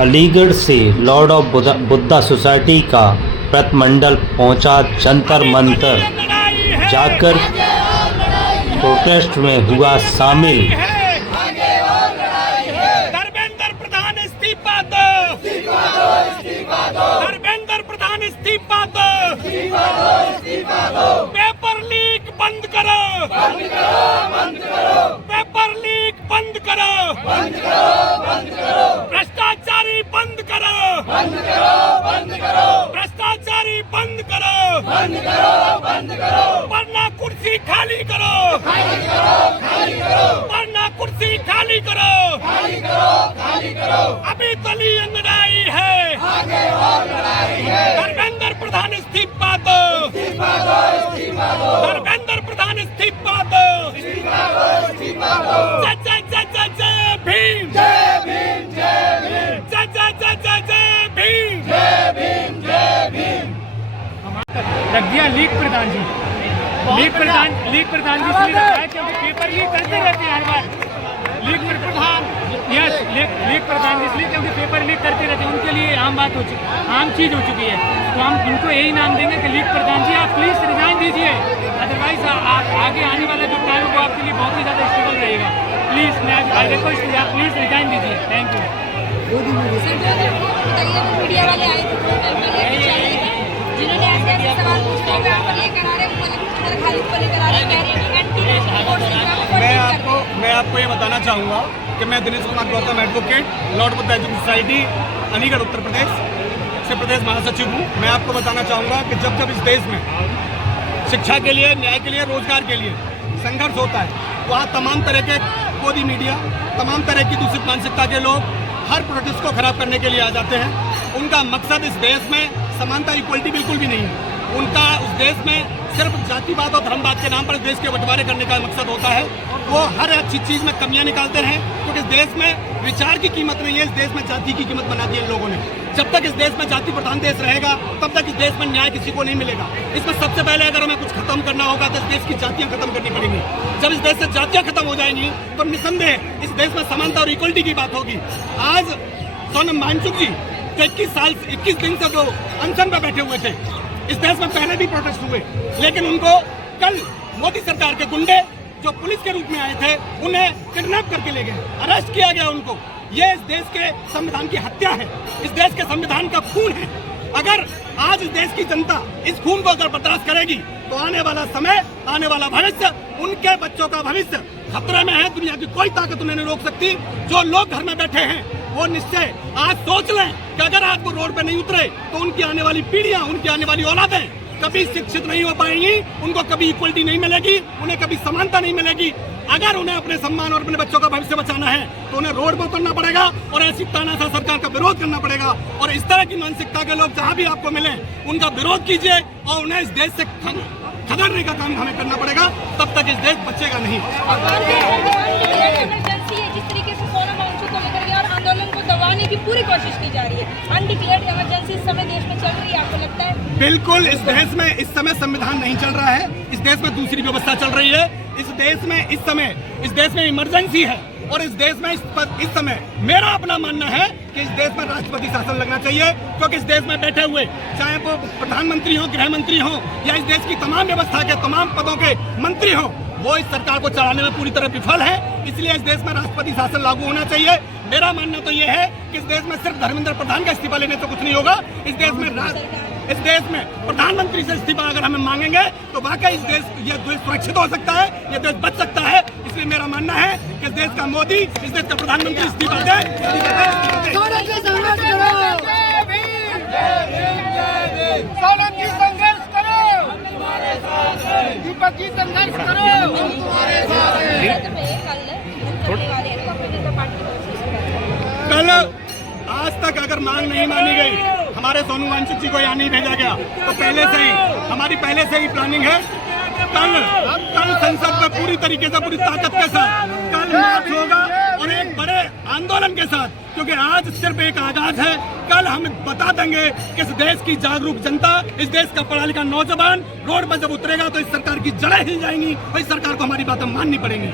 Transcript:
अलीगढ़ से Lord of Buddha society का प्रतिनिधिमंडल पहुंचा जंतर मंतर जाकर प्रोटेस्ट में हुआ शामिल। धर्मेंद्र प्रधान इस्तीफा दो, धर्मेंद्र प्रधान इस्तीफा दो, पेपर लीक बंद करो, पेपर लीक बंद करो, भ्रष्टाचारी बंद करो, भ्रष्टाचारी बंद करो, वरना कुर्सी खाली करो, वरना कुर्सी खाली करो, अभी तली लड़ाई है, धर्मेंद्र प्रधान इस्तीफा दो, धर्मेंद्र प्रधान इस्तीफा दो, जय जय जय जय जय भीम, जय भीम, जय भीम, जय जय जय जय जय भीम, जय भीम, जय भीम। रख दिया लीक प्रधान जी, लीक प्रधान जी इसलिए रखा है क्योंकि पेपर लीक करते रहते हैं हर बार। लीक प्रधान, यस, लीक प्रधान इसलिए क्योंकि पेपर लीक करते रहते हैं, उनके लिए आम बात हो चुकी, आम चीज हो चुकी है। तो हम इनको यही नाम देंगे कि लीक प्रधान जी आप प्लीज रिजाइन दीजिए, अदरवाइज आगे आने वाला जो टाइम वो आपके लिए बहुत ही ज्यादा स्ट्रगल रहेगा। प्लीज मैं आई रिक्वेस्ट आप प्लीज रिजाइन दीजिए। Thank you. मीडिया वाले आए थे जिन्होंने ऐसे सवाल पूछे हुए आप लेकर आ रहे हैं, खालिद को लेकर आ रहे हैं। मैं आपको ये बताना चाहूँगा कि मैं Dinesh Kumar Gautam advocate, Lord Buddha society Aligarh Uttar Pradesh से प्रदेश महासचिव हूँ। मैं आपको बताना चाहूँगा कि जब जब इस देश में शिक्षा के लिए, न्याय के लिए, रोजगार के लिए संघर्ष होता है, वहाँ तमाम तरह के गोदी मीडिया, तमाम तरह की दूषित मानसिकता के लोग हर प्रोटेस्ट को खराब करने के लिए आ जाते हैं। उनका मकसद इस देश में समानता, इक्वलिटी बिल्कुल भी नहीं है। उनका उस देश में सिर्फ जातिवाद और धर्मवाद के नाम पर देश के बंटवारे करने का मकसद होता है। वो हर अच्छी चीज में कमियां निकालते हैं, क्योंकि इस देश में विचार की कीमत नहीं है, इस देश में जाति की कीमत बना दी है इन लोगों ने। जब तक इस देश में जाति प्रधान देश रहेगा तब तक इस देश में न्याय किसी को नहीं मिलेगा। इसमें सबसे पहले अगर हमें कुछ खत्म करना होगा तो इस देश की जातियां खत्म करनी पड़ेंगी। जब इस देश से जातियां खत्म हो जाएंगी तो निसंदेह इस देश में समानता और इक्वलिटी की बात होगी। आज सोनम वांगचुक जी 21 दिन से जो अनशन पर बैठे हुए थे, इस देश में पहले भी प्रोटेस्ट हुए, लेकिन उनको कल मोदी सरकार के गुंडे जो पुलिस के रूप में आए थे उन्हें किडनैप करके ले गए, अरेस्ट किया गया उनको। ये इस देश के संविधान की हत्या है, इस देश के संविधान का खून है। अगर आज इस देश की जनता इस खून को अगर बर्दाश्त करेगी तो आने वाला समय, आने वाला भविष्य, उनके बच्चों का भविष्य खतरे में है। दुनिया की कोई ताकत उन्हें नहीं रोक सकती। जो लोग घर में बैठे हैं वो निश्चय आज सोच लें कि अगर आज वो रोड पे नहीं उतरे तो उनकी आने वाली पीढ़ियां, उनकी आने वाली औलादें कभी शिक्षित नहीं हो पाएंगी, उनको कभी इक्वलिटी नहीं मिलेगी, उन्हें कभी समानता नहीं मिलेगी। अगर उन्हें अपने सम्मान और अपने बच्चों का भविष्य बचाना है तो उन्हें रोड पर उतरना पड़ेगा और ऐसी तानाशाह सरकार का विरोध करना पड़ेगा। और इस तरह की मानसिकता के लोग जहां भी आपको मिले उनका विरोध कीजिए और उन्हें इस देश से खदेड़ने का काम हमें करना पड़ेगा, तब तक इस देश बचेगा नहीं। जिस तरीके से सोनम वांगचुक को लेकर गया और आंदोलन को दबाने की पूरी कोशिश की जा रही है, अनडिक्लेयर्ड इमरजेंसी इस समय देश में चल रही है, आपको लगता है? बिल्कुल, इस देश में इस समय संविधान नहीं चल रहा है, इस देश में दूसरी व्यवस्था चल रही है। इस देश में इमरजेंसी है और इस देश में इस समय मेरा अपना मानना है कि इस देश में राष्ट्रपति शासन लगना चाहिए, क्योंकि इस देश में बैठे हुए चाहे वो प्रधानमंत्री हो, गृह मंत्री हो या इस देश की तमाम व्यवस्था के तमाम पदों के मंत्री हो, वो इस सरकार को चलाने में पूरी तरह विफल है। इसलिए इस देश में राष्ट्रपति शासन लागू होना चाहिए। मेरा मानना तो ये है कि इस देश में सिर्फ धर्मेंद्र प्रधान का इस्तीफा लेने से कुछ नहीं होगा। इस देश में प्रधानमंत्री से इस्तीफा अगर हमें मांगेंगे तो वाकई ये देश सुरक्षित हो सकता है, ये देश बच सकता है। इसलिए मेरा मानना है कि इस देश का मोदी, इस देश का प्रधानमंत्री इस्तीफा दे। कल आज तक अगर मांग नहीं मानी गई, हमारे सोनू वांगचुक जी को यहाँ नहीं भेजा गया, तो हमारी पहले से ही प्लानिंग है। कल संसद में पूरी तरीके से, पूरी ताकत के साथ कल मार्च होगा और एक बड़े आंदोलन के साथ, क्योंकि आज सिर्फ एक आगाज है। कल हम बता देंगे कि इस देश की जागरूक जनता, इस देश का पढ़ा लिखा नौजवान रोड पर जब उतरेगा तो इस सरकार की जड़ें हिल जाएंगी और इस सरकार को हमारी बातें माननी पड़ेंगी।